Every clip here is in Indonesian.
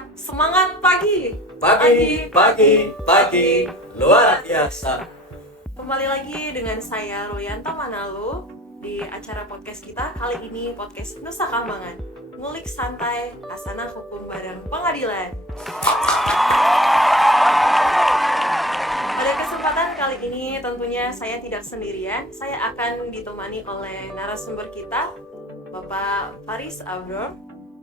kita semangat pagi. Pagi, luar biasa. Kembali lagi dengan saya Royanta Manalu di acara podcast kita. Kali ini podcast Nusa Kambangan, ngulik santai hasanah hukum bareng pengadilan. Pada kesempatan kali ini tentunya saya tidak sendirian. Saya akan ditemani oleh narasumber kita, Bapak Faris Abdor.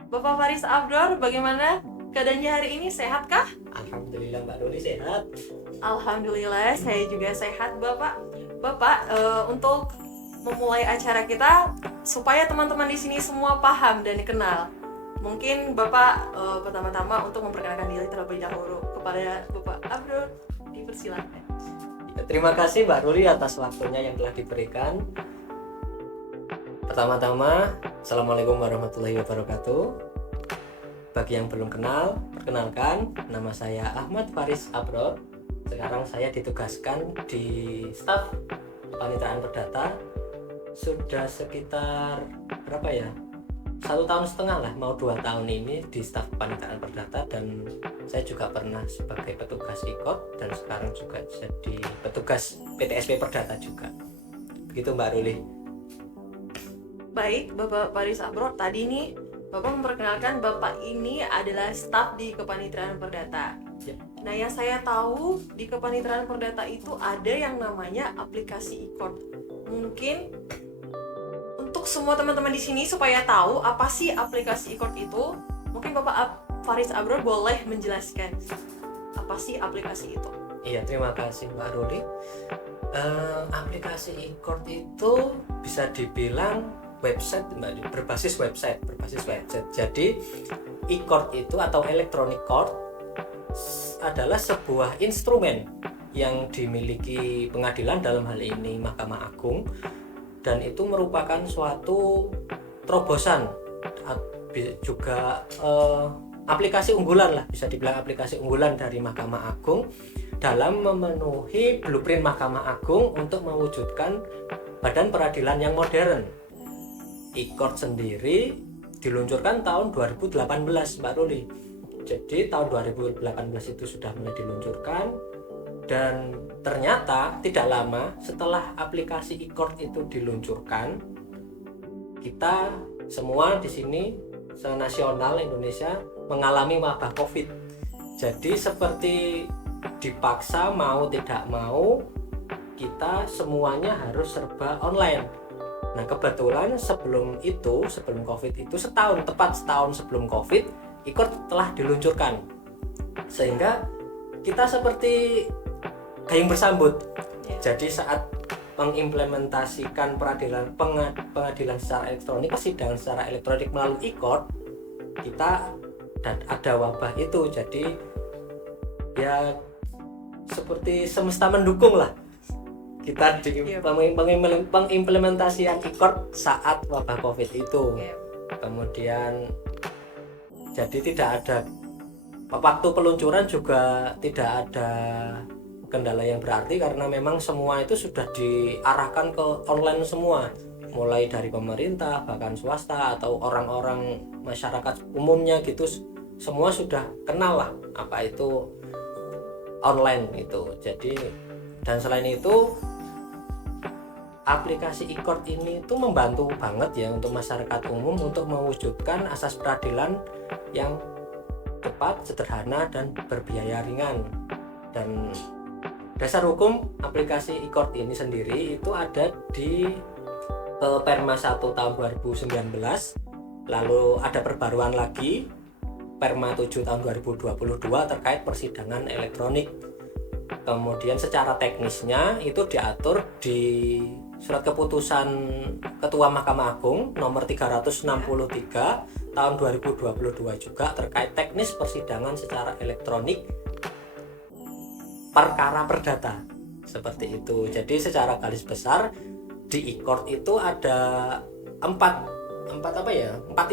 Bapak Faris Abdor, bagaimana keadaannya hari ini? Sehatkah? Alhamdulillah Mbak Ruli sehat. Alhamdulillah, saya juga sehat, Bapak. Bapak, untuk memulai acara kita, supaya teman-teman di sini semua paham dan dikenal, mungkin Bapak pertama-tama untuk memperkenalkan diri terlebih dahulu kepada Bapak Abdul, dipersilakan. Ya, terima kasih Mbak Ruli atas waktunya yang telah diberikan. Pertama-tama, Assalamualaikum warahmatullahi wabarakatuh. Bagi yang belum kenal, perkenalkan, nama saya Ahmad Faris Abdor. Sekarang saya ditugaskan di staf Panitiaan Perdata. Sudah sekitar berapa ya? 1,5 tahun lah, mau 2 tahun ini di staf Panitiaan Perdata. Dan saya juga pernah sebagai petugas IKOT dan sekarang juga jadi petugas PTSP Perdata juga. Begitu Mbak Ruli. Baik, Bapak Faris Abdor, tadi nih Bapak memperkenalkan Bapak ini adalah staf di Kepanitiaan Perdata. Ya. Nah, yang saya tahu di Kepanitiaan Perdata itu ada yang namanya aplikasi e-court. Mungkin untuk semua teman-teman di sini supaya tahu apa sih aplikasi e-court itu, mungkin Bapak Faris Abdor boleh menjelaskan apa sih aplikasi itu. Iya, terima kasih Mbak Ruli. Aplikasi e-court itu bisa dibilang website berbasis website. Jadi e-court itu atau electronic court adalah sebuah instrumen yang dimiliki pengadilan, dalam hal ini Mahkamah Agung, dan itu merupakan suatu terobosan, juga aplikasi unggulan lah, bisa dibilang aplikasi unggulan dari Mahkamah Agung dalam memenuhi blueprint Mahkamah Agung untuk mewujudkan badan peradilan yang modern. E-court sendiri diluncurkan tahun 2018 Mbak Ruli. Jadi tahun 2018 itu sudah mulai diluncurkan, dan ternyata tidak lama setelah aplikasi e-court itu diluncurkan, kita semua di sini senasional Indonesia mengalami wabah Covid. Jadi seperti dipaksa mau tidak mau, kita semuanya harus serba online. Nah, kebetulan sebelum Covid itu tepat setahun sebelum Covid, e-court telah diluncurkan. Sehingga kita seperti gayung bersambut. Jadi saat mengimplementasikan pengadilan secara elektronik, persidangan secara elektronik melalui e-court, kita ada wabah itu. Jadi ya seperti semesta mendukung lah kita di pengimplementasian e-court saat wabah Covid itu. Kemudian jadi tidak ada, waktu peluncuran juga tidak ada kendala yang berarti, karena memang semua itu sudah diarahkan ke online semua, mulai dari pemerintah bahkan swasta atau orang-orang masyarakat umumnya gitu, semua sudah kenal lah apa itu online itu. Jadi, dan selain itu aplikasi e-court ini itu membantu banget ya untuk masyarakat umum untuk mewujudkan asas peradilan yang cepat, sederhana, dan berbiaya ringan. Dan dasar hukum aplikasi e-court ini sendiri itu ada di Perma 1 tahun 2019, lalu ada perbaruan lagi Perma 7 tahun 2022 terkait persidangan elektronik. Kemudian secara teknisnya itu diatur di Surat Keputusan Ketua Mahkamah Agung nomor 363 tahun 2022 juga terkait teknis persidangan secara elektronik perkara perdata, seperti itu. Jadi secara garis besar di e-court itu ada empat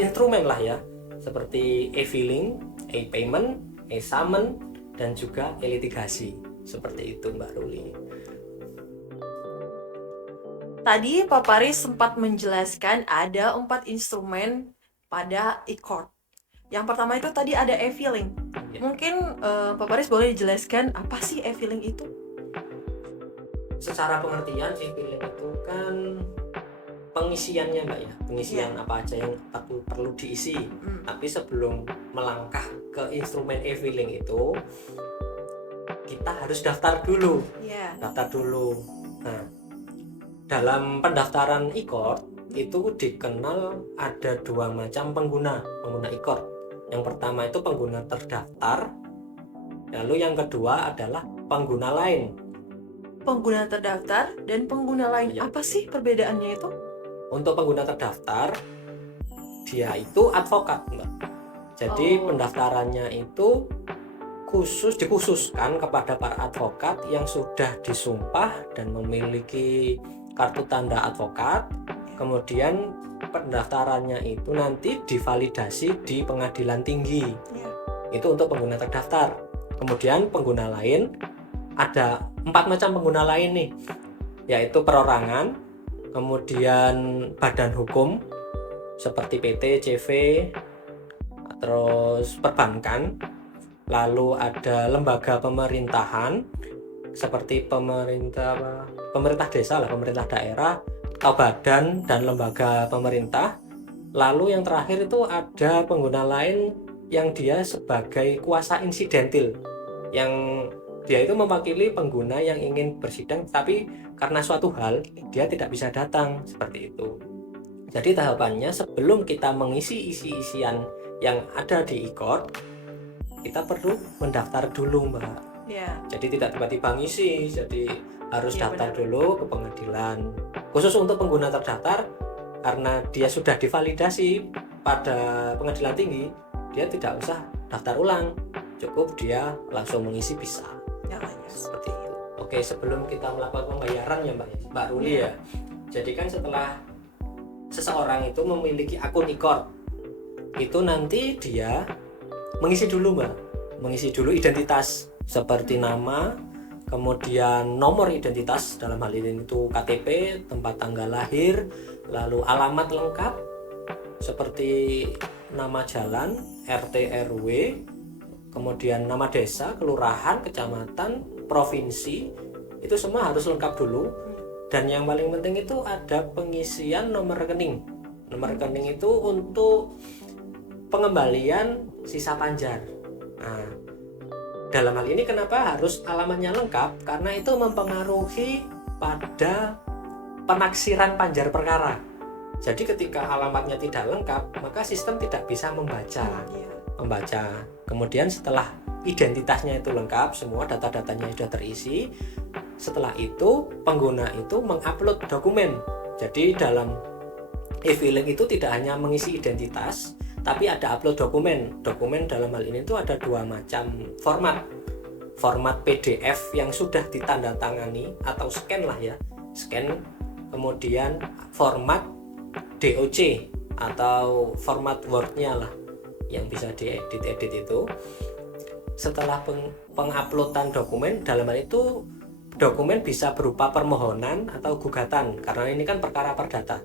instrumen lah ya, seperti e-filing, e-payment, e-summon, dan juga e-litigasi. Seperti itu Mbak Ruli. Tadi Pak Faris sempat menjelaskan ada 4 instrumen pada e-court. Yang pertama itu tadi ada e-filing. Ya. Mungkin Pak Paris boleh dijelaskan apa sih e-filing itu? Secara pengertian e-filing itu kan pengisiannya Mbak ya, pengisian apa aja yang perlu diisi. Tapi sebelum melangkah ke instrumen e-filing itu, kita harus daftar dulu. Daftar dulu. Nah, dalam pendaftaran e-court itu dikenal ada dua macam pengguna e-court. Yang pertama itu pengguna terdaftar, lalu yang kedua adalah pengguna lain. Pengguna terdaftar dan pengguna lain, apa sih perbedaannya itu? Untuk pengguna terdaftar, dia itu advokat Mbak. Jadi pendaftarannya itu dikhususkan kepada para advokat yang sudah disumpah dan memiliki kartu tanda advokat. Kemudian pendaftarannya itu nanti divalidasi di pengadilan tinggi. Itu untuk pengguna terdaftar. Kemudian pengguna lain, ada 4 macam pengguna lain nih, yaitu perorangan, kemudian badan hukum seperti PT, CV, terus perbankan, lalu ada lembaga pemerintahan seperti pemerintah desa lah, pemerintah daerah, atau badan dan lembaga pemerintah. Lalu yang terakhir itu ada pengguna lain yang dia sebagai kuasa insidentil, yang dia itu mewakili pengguna yang ingin bersidang tapi karena suatu hal dia tidak bisa datang, seperti itu. Jadi tahapannya sebelum kita mengisi isi-isian yang ada di e-court, kita perlu mendaftar dulu Mbak. Jadi tidak tiba-tiba ngisi, jadi harus daftar dulu ke pengadilan. Khusus untuk pengguna terdaftar, karena dia sudah divalidasi pada pengadilan tinggi, dia tidak usah daftar ulang, cukup dia langsung mengisi bisa. Seperti itu. Oke, sebelum kita melakukan pembayaran ya Mbak Ruli ya. Jadi kan setelah seseorang itu memiliki akun e-court, itu nanti dia mengisi dulu Mbak, mengisi dulu identitas seperti nama, kemudian nomor identitas, dalam hal ini itu KTP, tempat tanggal lahir, lalu alamat lengkap seperti nama jalan, RT RW, kemudian nama desa, kelurahan, kecamatan, provinsi, itu semua harus lengkap dulu. Dan yang paling penting itu ada pengisian nomor rekening. Nomor rekening itu untuk pengembalian sisa panjar. Nah, dalam hal ini kenapa harus alamatnya lengkap? Karena itu mempengaruhi pada penaksiran panjar perkara. Jadi ketika alamatnya tidak lengkap, maka sistem tidak bisa membaca. Kemudian setelah identitasnya itu lengkap, semua data-datanya sudah terisi, setelah itu pengguna itu mengupload dokumen. Jadi dalam e-filing itu tidak hanya mengisi identitas, tapi ada upload dokumen. Dokumen dalam hal ini itu ada dua macam format. Format PDF yang sudah ditandatangani atau scan lah ya, scan. Kemudian format DOC atau format Word-nya lah yang bisa diedit itu. Setelah penguploadan dokumen, dalam hal itu dokumen bisa berupa permohonan atau gugatan, karena ini kan perkara perdata.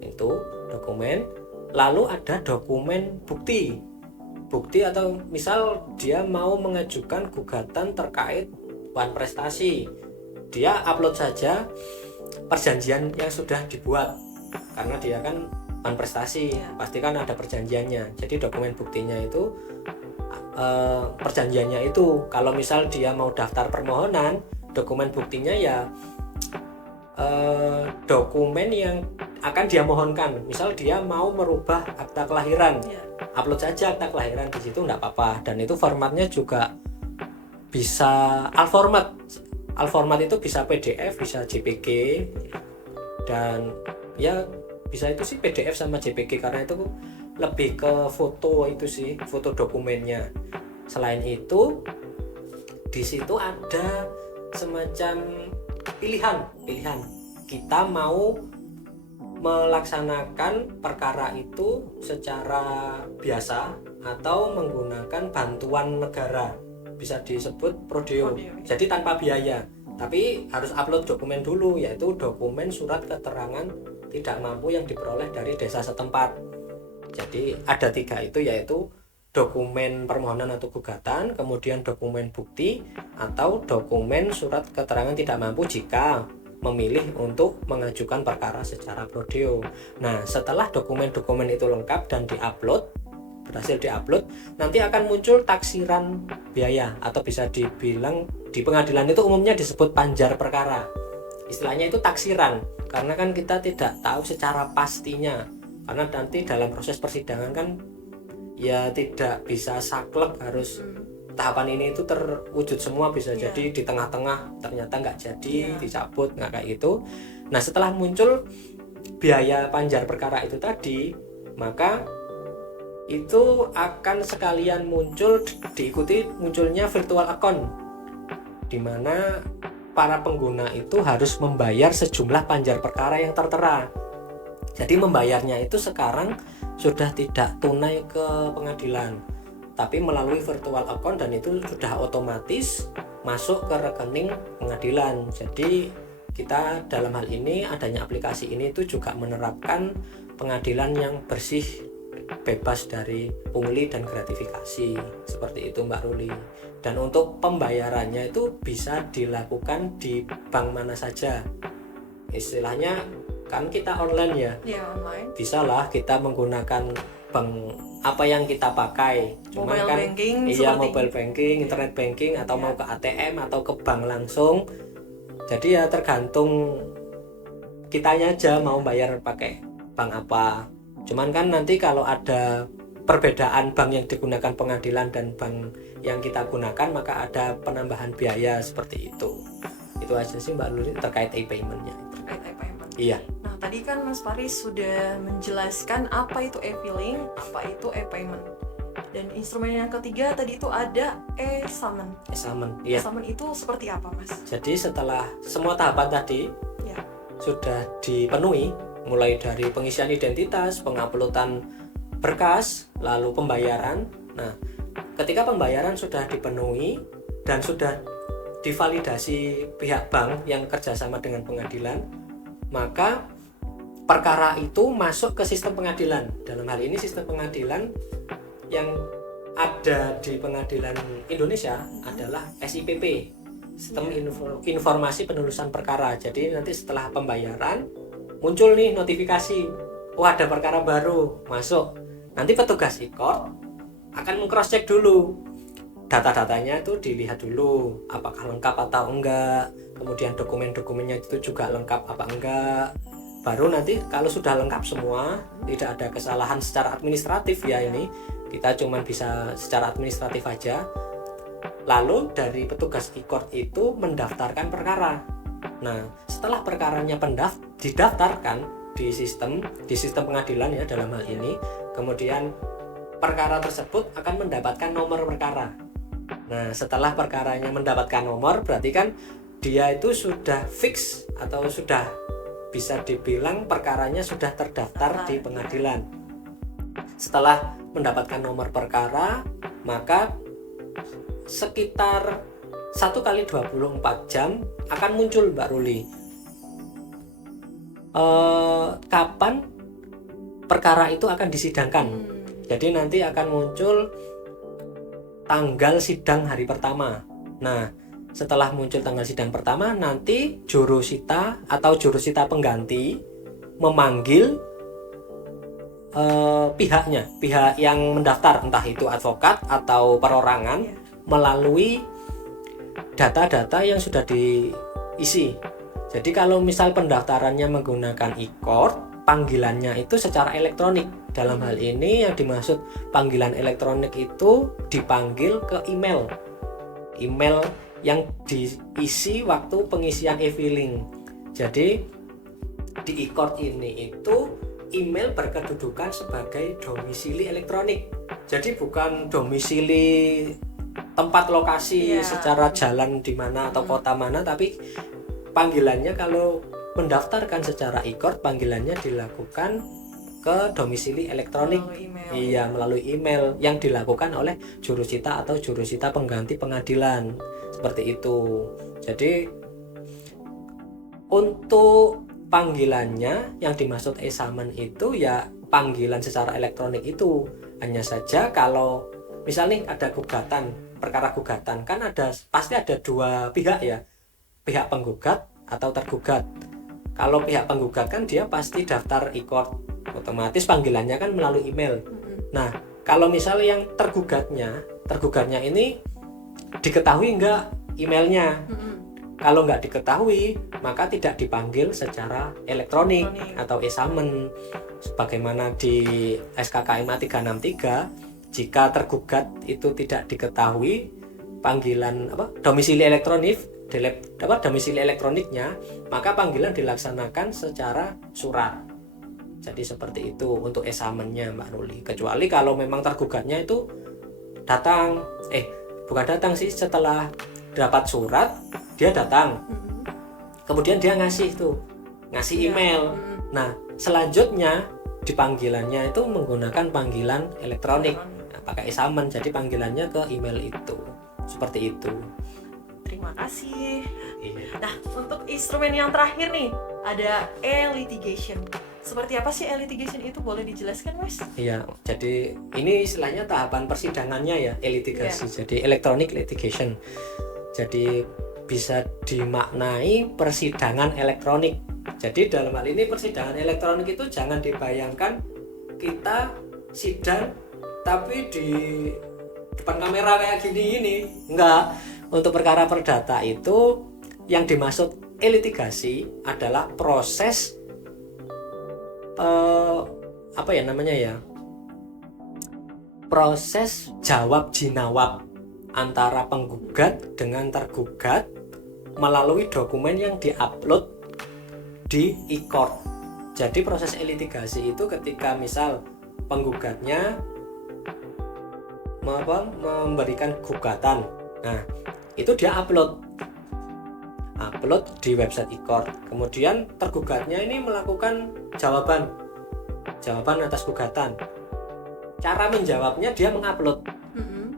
Itu dokumen. Lalu ada dokumen bukti atau misal dia mau mengajukan gugatan terkait wan prestasi, dia upload saja perjanjian yang sudah dibuat, karena dia kan wan prestasi, pasti kan ada perjanjiannya. Jadi dokumen buktinya itu perjanjiannya itu. Kalau misal dia mau daftar permohonan, dokumen buktinya ya dokumen yang akan dia mohonkan. Misal dia mau merubah akta kelahiran, upload saja akta kelahiran di situ, enggak apa-apa. Dan itu formatnya juga bisa alformat. Alformat itu bisa PDF, bisa JPG, dan ya bisa itu sih PDF sama JPG, karena itu lebih ke foto, itu sih foto dokumennya. Selain itu di situ ada semacam pilihan kita mau melaksanakan perkara itu secara biasa atau menggunakan bantuan negara, bisa disebut prodeo. Jadi tanpa biaya, tapi harus upload dokumen dulu, yaitu dokumen surat keterangan tidak mampu yang diperoleh dari desa setempat. Jadi ada 3 itu, yaitu dokumen permohonan atau gugatan, kemudian dokumen bukti, atau dokumen surat keterangan tidak mampu jika memilih untuk mengajukan perkara secara prodeo. Nah, setelah dokumen-dokumen itu lengkap dan berhasil diupload, nanti akan muncul taksiran biaya, atau bisa dibilang di pengadilan itu umumnya disebut panjar perkara. Istilahnya itu taksiran, karena kan kita tidak tahu secara pastinya, karena nanti dalam proses persidangan kan ya tidak bisa saklek, harus tahapan ini itu terwujud semua, bisa jadi di tengah-tengah ternyata nggak jadi, dicabut, nggak kayak gitu. Nah, setelah muncul biaya panjar perkara itu tadi, maka itu akan sekalian diikuti munculnya virtual account, di mana para pengguna itu harus membayar sejumlah panjar perkara yang tertera. Jadi membayarnya itu sekarang sudah tidak tunai ke pengadilan, tapi melalui virtual account, dan itu sudah otomatis masuk ke rekening pengadilan. Jadi kita dalam hal ini, adanya aplikasi ini itu juga menerapkan pengadilan yang bersih, bebas dari pungli dan gratifikasi, seperti itu Mbak Ruli. Dan untuk pembayarannya itu bisa dilakukan di bank mana saja, istilahnya kan kita online ya, online. Bisa lah kita menggunakan bank apa yang kita pakai, cuman mobile kan banking, mobile banking, internet banking, atau mau ke ATM atau ke bank langsung. Jadi ya tergantung kitanya aja mau bayar pakai bank apa. Cuman kan nanti kalau ada perbedaan bank yang digunakan pengadilan dan bank yang kita gunakan, maka ada penambahan biaya seperti itu. Itu aja sih Mbak Luli terkait e-paymentnya. Iya. Nah, tadi kan Mas Faris sudah menjelaskan apa itu e-filing, apa itu e-payment. Dan instrumen yang ketiga tadi itu ada e-summon. Iya. E-summon itu seperti apa, Mas? Jadi setelah semua tahapan tadi sudah dipenuhi, mulai dari pengisian identitas, penguploadan berkas, lalu pembayaran. Nah, ketika pembayaran sudah dipenuhi dan sudah divalidasi pihak bank yang kerjasama dengan pengadilan, maka perkara itu masuk ke sistem pengadilan. Dalam hal ini sistem pengadilan yang ada di pengadilan Indonesia adalah SIPP, Sistem Informasi Penulisan Perkara. Jadi nanti setelah pembayaran muncul nih notifikasi, ada perkara baru masuk. Nanti petugas e-court akan meng-cross check dulu, data-datanya itu dilihat dulu apakah lengkap atau enggak, kemudian dokumen-dokumennya itu juga lengkap apa enggak. Baru nanti kalau sudah lengkap semua, tidak ada kesalahan secara administratif ya, ini kita cuma bisa secara administratif aja, lalu dari petugas e-court itu mendaftarkan perkara. Nah, setelah perkaranya didaftarkan di sistem pengadilan ya dalam hal ini, kemudian perkara tersebut akan mendapatkan nomor perkara. Nah, setelah perkaranya mendapatkan nomor, berarti kan dia itu sudah fix atau sudah bisa dibilang perkaranya sudah terdaftar di pengadilan. Setelah mendapatkan nomor perkara, maka sekitar 1x24 jam akan muncul Mbak Ruli kapan perkara itu akan disidangkan. Jadi nanti akan muncul tanggal sidang hari pertama. Nah, setelah muncul tanggal sidang pertama, nanti jurusita atau jurusita pengganti memanggil pihak yang mendaftar, entah itu advokat atau perorangan, melalui data-data yang sudah diisi. Jadi kalau misal pendaftarannya menggunakan e-court, panggilannya itu secara elektronik. Dalam hal ini yang dimaksud panggilan elektronik itu dipanggil ke email yang diisi waktu pengisian e-filing. Jadi di e-court ini itu email berkedudukan sebagai domisili elektronik. Jadi bukan domisili tempat lokasi secara jalan di mana atau kota mana, tapi panggilannya kalau mendaftarkan secara e-court, panggilannya dilakukan ke domisili elektronik, melalui email yang dilakukan oleh jurusita atau jurusita pengganti pengadilan, seperti itu. Jadi untuk panggilannya yang dimaksud e-summon itu ya panggilan secara elektronik itu. Hanya saja kalau misal nih ada gugatan, perkara gugatan kan pasti ada dua pihak ya, pihak penggugat atau tergugat. Kalau pihak penggugat kan dia pasti daftar e-court, otomatis panggilannya kan melalui email. Nah, kalau misal yang tergugatnya ini diketahui enggak emailnya? Kalau nggak diketahui, maka tidak dipanggil secara elektronik atau e-summon. Sebagaimana di SKKMA 363, jika tergugat itu tidak diketahui panggilan domisili elektroniknya, maka panggilan dilaksanakan secara surat. Jadi seperti itu untuk e-summonnya Mbak Nuli. Kecuali kalau memang tergugatnya itu setelah dapat surat dia datang, kemudian dia ngasih email. Nah, selanjutnya dipanggilannya itu menggunakan panggilan elektronik, pakai e-summon, jadi panggilannya ke email itu. Seperti itu. Terima kasih. Iya. Nah, untuk instrumen yang terakhir nih, ada e-litigation. Seperti apa sih e-litigation itu? Boleh dijelaskan, Mas? Iya, jadi ini istilahnya tahapan persidangannya ya, e-litigasi. Jadi electronic litigation. Jadi bisa dimaknai persidangan elektronik. Jadi dalam hal ini persidangan elektronik itu jangan dibayangkan kita sidang tapi di depan kamera kayak gini ini. Enggak. Untuk perkara perdata itu yang dimaksud e-litigasi adalah proses proses jawab jinawab antara penggugat dengan tergugat melalui dokumen yang diupload di e-court. Jadi proses e-litigasi itu ketika misal penggugatnya memberikan gugatan, nah itu dia upload di website e-court. Kemudian tergugatnya ini melakukan jawaban atas gugatan. Cara menjawabnya dia mengupload.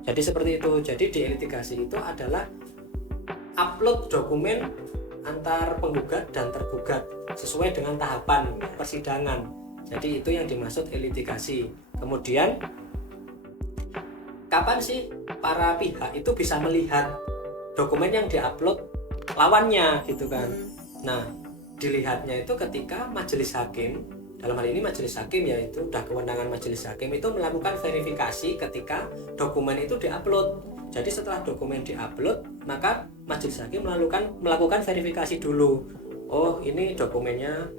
Jadi seperti itu. Jadi di litigasi itu adalah upload dokumen antar penggugat dan tergugat sesuai dengan tahapan persidangan. Jadi itu yang dimaksud litigasi. Kemudian kapan sih para pihak itu bisa melihat dokumen yang diupload lawannya gitu kan? Nah, dilihatnya itu ketika majelis hakim, dalam hal ini majelis hakim yaitu udah kewenangan majelis hakim itu melakukan verifikasi ketika dokumen itu diupload. Jadi setelah dokumen diupload, maka majelis hakim melakukan verifikasi dulu. Oh, ini dokumennya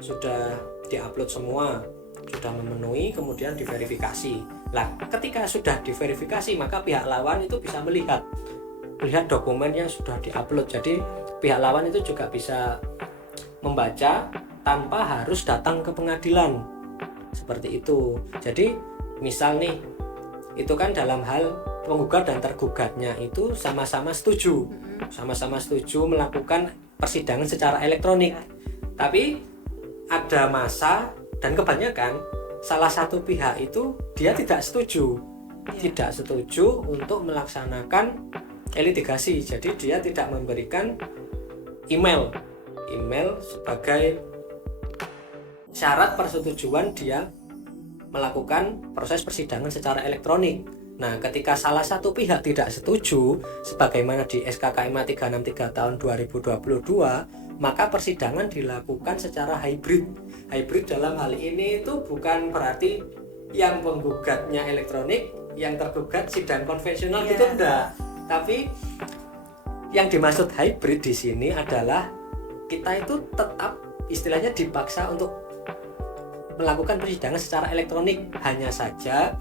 sudah diupload semua, sudah memenuhi, kemudian diverifikasi. Nah, ketika sudah diverifikasi, maka pihak lawan itu bisa melihat dokumen yang sudah diupload. Jadi pihak lawan itu juga bisa membaca tanpa harus datang ke pengadilan. Seperti itu. Jadi misal nih, itu kan dalam hal penggugat dan tergugatnya itu sama-sama setuju melakukan persidangan secara elektronik. Tapi ada masa dan kebanyakan salah satu pihak itu dia tidak setuju untuk melaksanakan litigasi. Jadi dia tidak memberikan email sebagai syarat persetujuan dia melakukan proses persidangan secara elektronik. Nah, ketika salah satu pihak tidak setuju, sebagaimana di SKKMA 363 tahun 2022, maka persidangan dilakukan secara hybrid. Hybrid dalam hal ini itu bukan berarti yang penggugatnya elektronik, yang tergugat sidang konvensional gitu enggak. Tapi yang dimaksud hybrid di sini adalah kita itu tetap istilahnya dipaksa untuk melakukan persidangan secara elektronik, hanya saja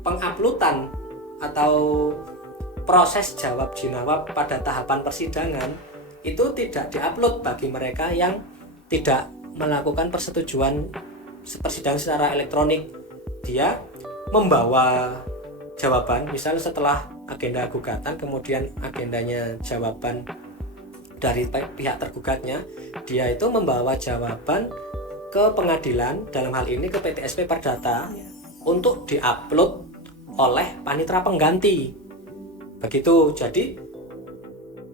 penguploadan atau proses jawab jinawab pada tahapan persidangan itu tidak diupload bagi mereka yang tidak melakukan persetujuan persidangan secara elektronik. Dia membawa jawaban, misal setelah agenda gugatan kemudian agendanya jawaban dari pihak tergugatnya, dia itu membawa jawaban ke pengadilan, dalam hal ini ke PTSP Perdata, untuk diupload oleh panitera pengganti. Begitu. Jadi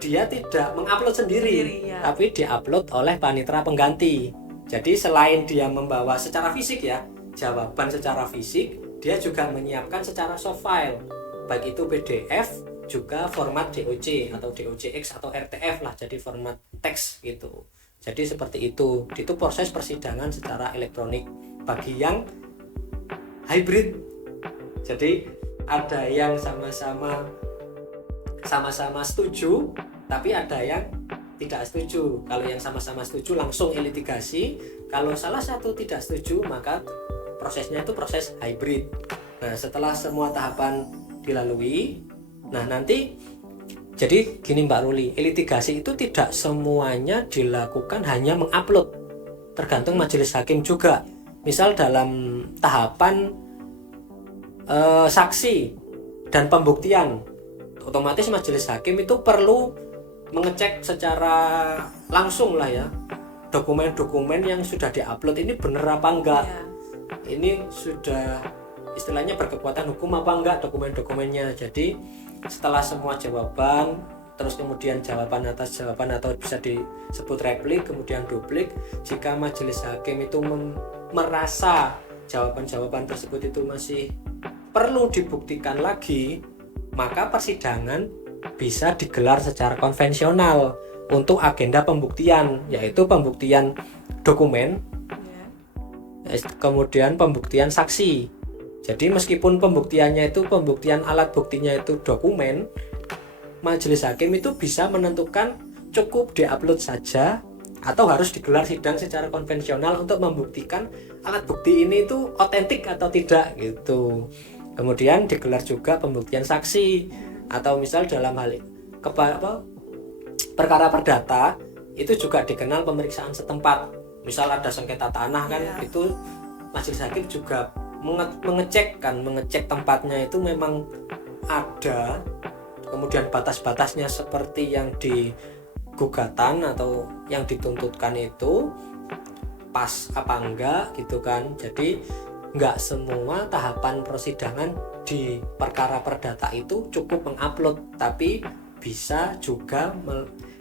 dia tidak mengupload sendiri, tapi diupload oleh panitera pengganti. Jadi selain dia membawa secara fisik jawaban secara fisik, dia juga menyiapkan secara soft file, baik itu PDF juga format DOC atau DOCX atau RTF lah, jadi format teks gitu. Jadi seperti itu proses persidangan secara elektronik bagi yang hybrid. Jadi ada yang sama-sama setuju, tapi ada yang tidak setuju. Kalau yang sama-sama setuju langsung litigasi, kalau salah satu tidak setuju maka prosesnya itu proses hybrid. Nah, setelah semua tahapan dilalui, nah nanti jadi gini Mbak Ruli, litigasi itu tidak semuanya dilakukan hanya mengupload, tergantung majelis hakim juga. Misal dalam tahapan saksi dan pembuktian, otomatis majelis hakim itu perlu mengecek secara langsung lah ya, dokumen-dokumen yang sudah diupload ini benar apa enggak, ini sudah istilahnya berkekuatan hukum apa enggak dokumen-dokumennya. Jadi setelah semua jawaban, terus kemudian jawaban atas jawaban atau bisa disebut replik, kemudian duplik, jika majelis hakim itu merasa jawaban-jawaban tersebut itu masih perlu dibuktikan lagi, maka persidangan bisa digelar secara konvensional untuk agenda pembuktian, yaitu pembuktian dokumen, kemudian pembuktian saksi. Jadi meskipun pembuktiannya itu pembuktian alat buktinya itu dokumen, majelis hakim itu bisa menentukan cukup diupload saja atau harus digelar sidang secara konvensional untuk membuktikan alat bukti ini itu otentik atau tidak gitu. Kemudian digelar juga pembuktian saksi, atau misal dalam hal perkara perdata itu juga dikenal pemeriksaan setempat. Misal ada sengketa tanah kan, itu majelis hakim juga mengecek tempatnya itu memang ada, kemudian batas-batasnya seperti yang di gugatan atau yang dituntutkan itu pas apa enggak gitu kan. Jadi enggak semua tahapan persidangan di perkara perdata itu cukup mengupload, tapi bisa juga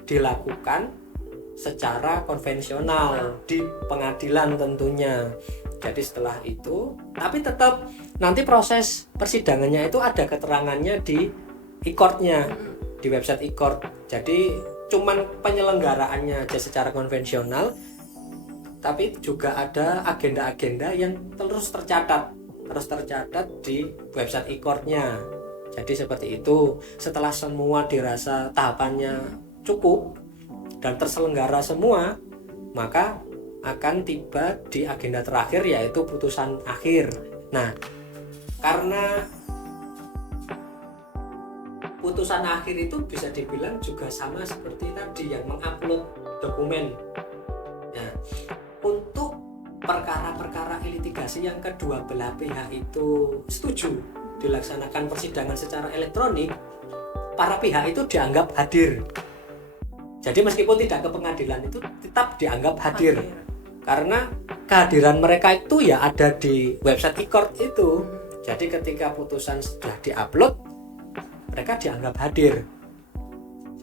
dilakukan secara konvensional di pengadilan tentunya. Jadi setelah itu, tapi tetap nanti proses persidangannya itu ada keterangannya di e-courtnya, di website e-court. Jadi cuman penyelenggaraannya aja secara konvensional, tapi juga ada agenda-agenda yang terus tercatat di website e-courtnya. Jadi seperti itu. Setelah semua dirasa tahapannya cukup dan terselenggara semua, maka akan tiba di agenda terakhir, yaitu putusan akhir. Nah, karena putusan akhir itu bisa dibilang juga sama seperti tadi yang mengupload dokumen. Nah, untuk perkara-perkara litigasi yang kedua belah pihak itu setuju dilaksanakan persidangan secara elektronik, para pihak itu dianggap hadir. Jadi meskipun tidak ke pengadilan itu tetap dianggap hadir. Karena kehadiran mereka itu ya ada di website e-court itu. Jadi ketika putusan sudah diupload, mereka dianggap hadir.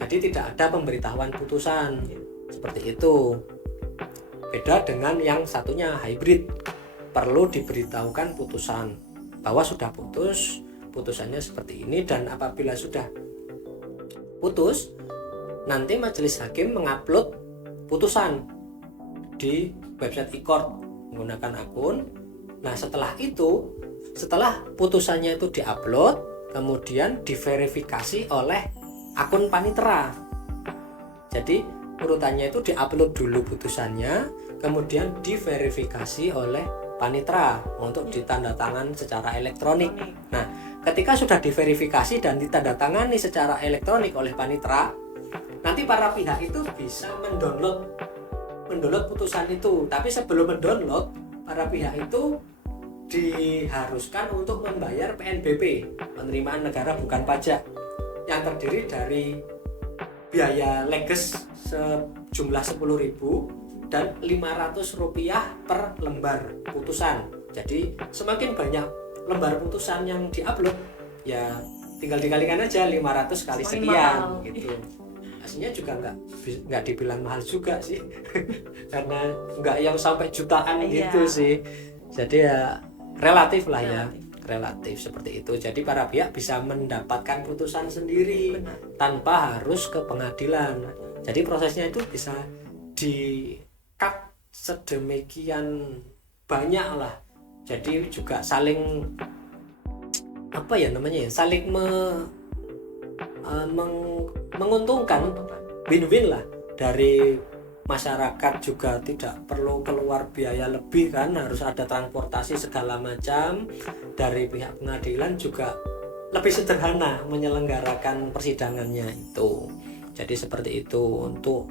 Jadi tidak ada pemberitahuan putusan seperti itu. Beda dengan yang satunya hybrid, perlu diberitahukan putusan bahwa sudah putus, putusannya seperti ini, dan apabila sudah putus, nanti majelis hakim mengupload putusan di website e-court menggunakan akun. Nah, setelah itu, setelah putusannya itu diupload, kemudian diverifikasi oleh akun panitera. Jadi urutannya itu diupload dulu putusannya, kemudian diverifikasi oleh panitera untuk ditandatangan secara elektronik. Nah, ketika sudah diverifikasi dan ditandatangani secara elektronik oleh panitera, nanti para pihak itu bisa mendownload putusan itu. Tapi sebelum mendownload, para pihak itu diharuskan untuk membayar PNBP, penerimaan negara bukan pajak, yang terdiri dari biaya leges sejumlah 10.000 dan Rp500 per lembar putusan. Jadi semakin banyak lembar putusan yang diupload, ya tinggal dikalikan aja 500 kali sekian gitu. Aslinya juga nggak dibilang mahal juga sih karena nggak yang sampai jutaan gitu sih. Jadi ya relatif lah ya, relatif seperti itu. Jadi para pihak bisa mendapatkan putusan sendiri Benar. tanpa harus ke pengadilan. Jadi prosesnya itu bisa di-cut sedemikian banyak lah. Jadi juga saling apa ya namanya ya, saling menguntungkan, win-win lah. Dari masyarakat juga tidak perlu keluar biaya lebih kan, harus ada transportasi segala macam. Dari pihak pengadilan juga lebih sederhana menyelenggarakan persidangannya itu. Jadi seperti itu untuk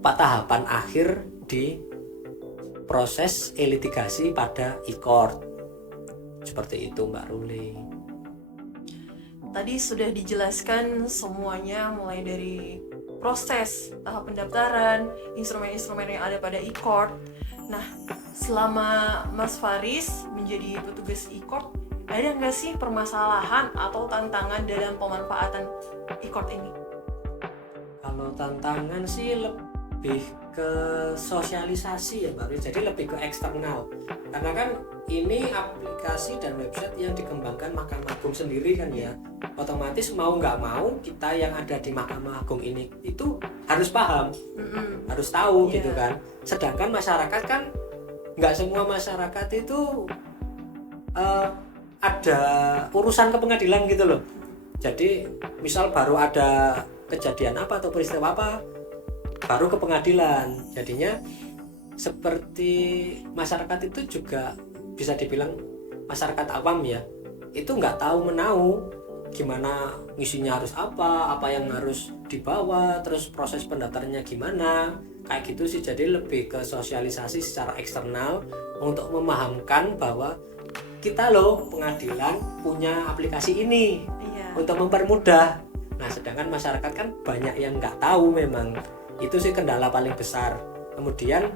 tahapan akhir di proses e-litigasi pada e-court. Seperti itu Mbak Ruli. Tadi sudah dijelaskan semuanya, mulai dari proses tahap pendaftaran, instrumen-instrumen yang ada pada e-court. Nah, selama Mas Faris menjadi petugas e-court, ada nggak sih permasalahan atau tantangan dalam pemanfaatan e-court ini? Kalau tantangan sih lebih ke sosialisasi ya Mbak Ruli, jadi lebih ke eksternal. Karena kan ini aplikasi dan website yang dikembangkan Mahkamah Agung sendiri kan ya. Otomatis mau nggak mau kita yang ada di Mahkamah Agung ini itu harus paham, harus tahu gitu kan. Sedangkan masyarakat kan nggak semua masyarakat itu ada urusan ke pengadilan gitu loh. Jadi misal baru ada kejadian apa atau peristiwa apa baru ke pengadilan. Jadinya seperti masyarakat itu juga bisa dibilang masyarakat awam ya, itu nggak tahu menau gimana ngisinya harus apa yang harus dibawa, terus proses pendaftarannya gimana, kayak gitu sih. Jadi lebih ke sosialisasi secara eksternal untuk memahamkan bahwa kita loh pengadilan punya aplikasi ini untuk mempermudah. Nah sedangkan masyarakat kan banyak yang nggak tahu, memang itu sih kendala paling besar. Kemudian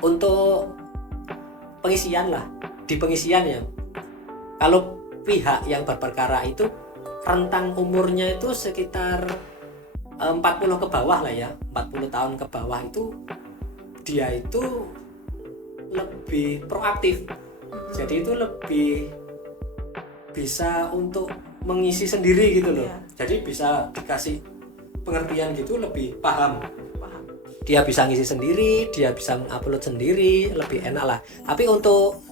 untuk pengisian lah, di pengisian ya, kalau pihak yang berperkara itu rentang umurnya itu sekitar 40 ke bawah lah ya, 40 tahun ke bawah itu dia itu lebih proaktif. Jadi itu lebih bisa untuk mengisi sendiri gitu loh. Jadi bisa dikasih pengertian gitu, lebih paham. Dia bisa ngisi sendiri, dia bisa upload sendiri, lebih enak lah. Tapi untuk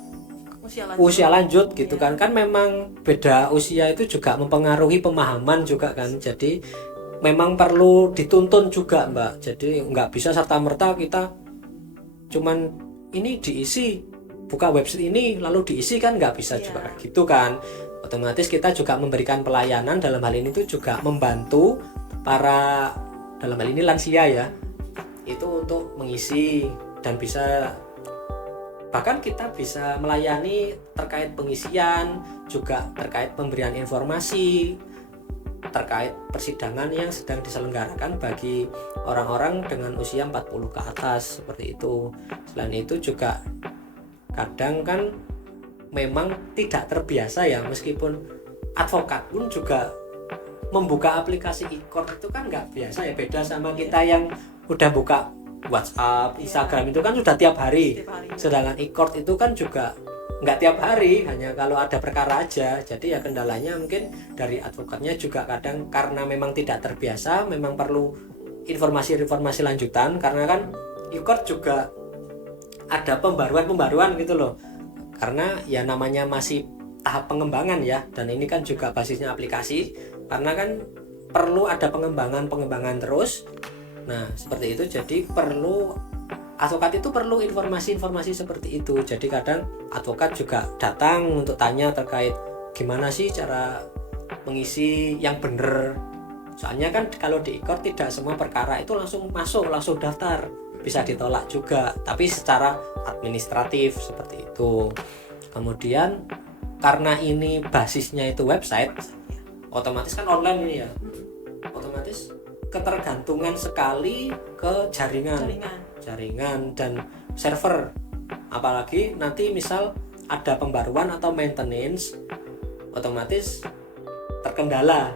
usia lanjut gitu kan memang beda usia itu juga mempengaruhi pemahaman juga kan. Jadi memang perlu dituntun juga Mbak. Jadi nggak bisa serta-merta kita cuman ini diisi, buka website ini lalu diisi, kan nggak bisa juga kayak gitu kan. Otomatis kita juga memberikan pelayanan, dalam hal ini tuh juga membantu para, dalam hal ini lansia ya, itu untuk mengisi, dan bisa bahkan kita bisa melayani terkait pengisian, juga terkait pemberian informasi terkait persidangan yang sedang diselenggarakan bagi orang-orang dengan usia 40 ke atas, seperti itu. Selain itu juga kadang kan memang tidak terbiasa ya, meskipun advokat pun juga membuka aplikasi e-court itu kan nggak biasa ya, beda sama kita yang udah buka WhatsApp, Instagram itu kan sudah tiap hari. Sedangkan e-court itu kan juga nggak tiap hari, hanya kalau ada perkara aja. Jadi ya kendalanya mungkin dari advokatnya juga kadang karena memang tidak terbiasa, memang perlu informasi-informasi lanjutan, karena kan e-court juga ada pembaruan gitu loh. Karena ya namanya masih tahap pengembangan ya, dan ini kan juga basisnya aplikasi, karena kan perlu ada pengembangan terus. Nah seperti itu, jadi perlu advokat itu perlu informasi-informasi seperti itu. Jadi kadang advokat juga datang untuk tanya terkait gimana sih cara mengisi yang benar. Soalnya kan kalau di e-court tidak semua perkara itu langsung masuk, langsung daftar, bisa ditolak juga, tapi secara administratif seperti itu. Kemudian karena ini basisnya itu website, otomatis kan online ini ya, otomatis ketergantungan sekali ke jaringan dan server. Apalagi nanti misal ada pembaruan atau maintenance, otomatis terkendala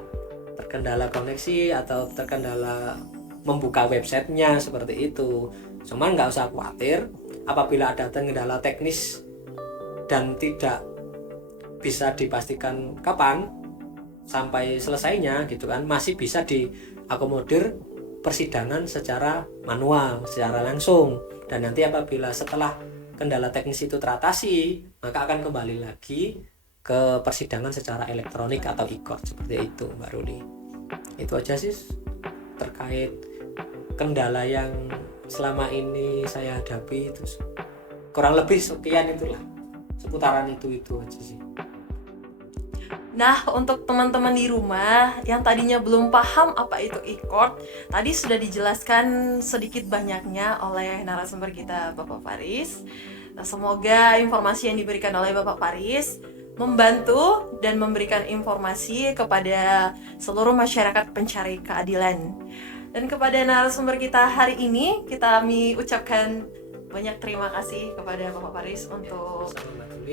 koneksi atau terkendala membuka websitenya, seperti itu. Cuman nggak usah khawatir, apabila ada kendala teknis dan tidak bisa dipastikan kapan sampai selesainya gitu kan, masih bisa diakomodir persidangan secara manual, secara langsung. Dan nanti apabila setelah kendala teknis itu teratasi, maka akan kembali lagi ke persidangan secara elektronik atau e-court seperti itu, Mbak Ruli. Itu aja sih terkait kendala yang selama ini saya hadapi. Itu kurang lebih sekian, itulah seputaran itu aja sih. Nah, untuk teman-teman di rumah yang tadinya belum paham apa itu e-court, tadi sudah dijelaskan sedikit banyaknya oleh narasumber kita, Bapak Faris. Nah, semoga informasi yang diberikan oleh Bapak Faris membantu dan memberikan informasi kepada seluruh masyarakat pencari keadilan. Dan kepada narasumber kita hari ini, kami ucapkan banyak terima kasih kepada Bapak Faris untuk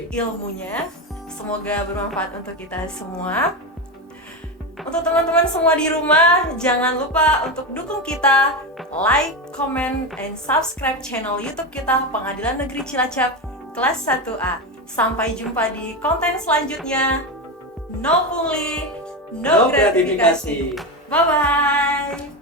ilmunya. Semoga bermanfaat untuk kita semua. Untuk teman-teman semua di rumah, jangan lupa untuk dukung kita, like, comment, and subscribe channel YouTube kita Pengadilan Negeri Cilacap kelas 1A. Sampai jumpa di konten selanjutnya. No bully, no gratifikasi. Bye-bye.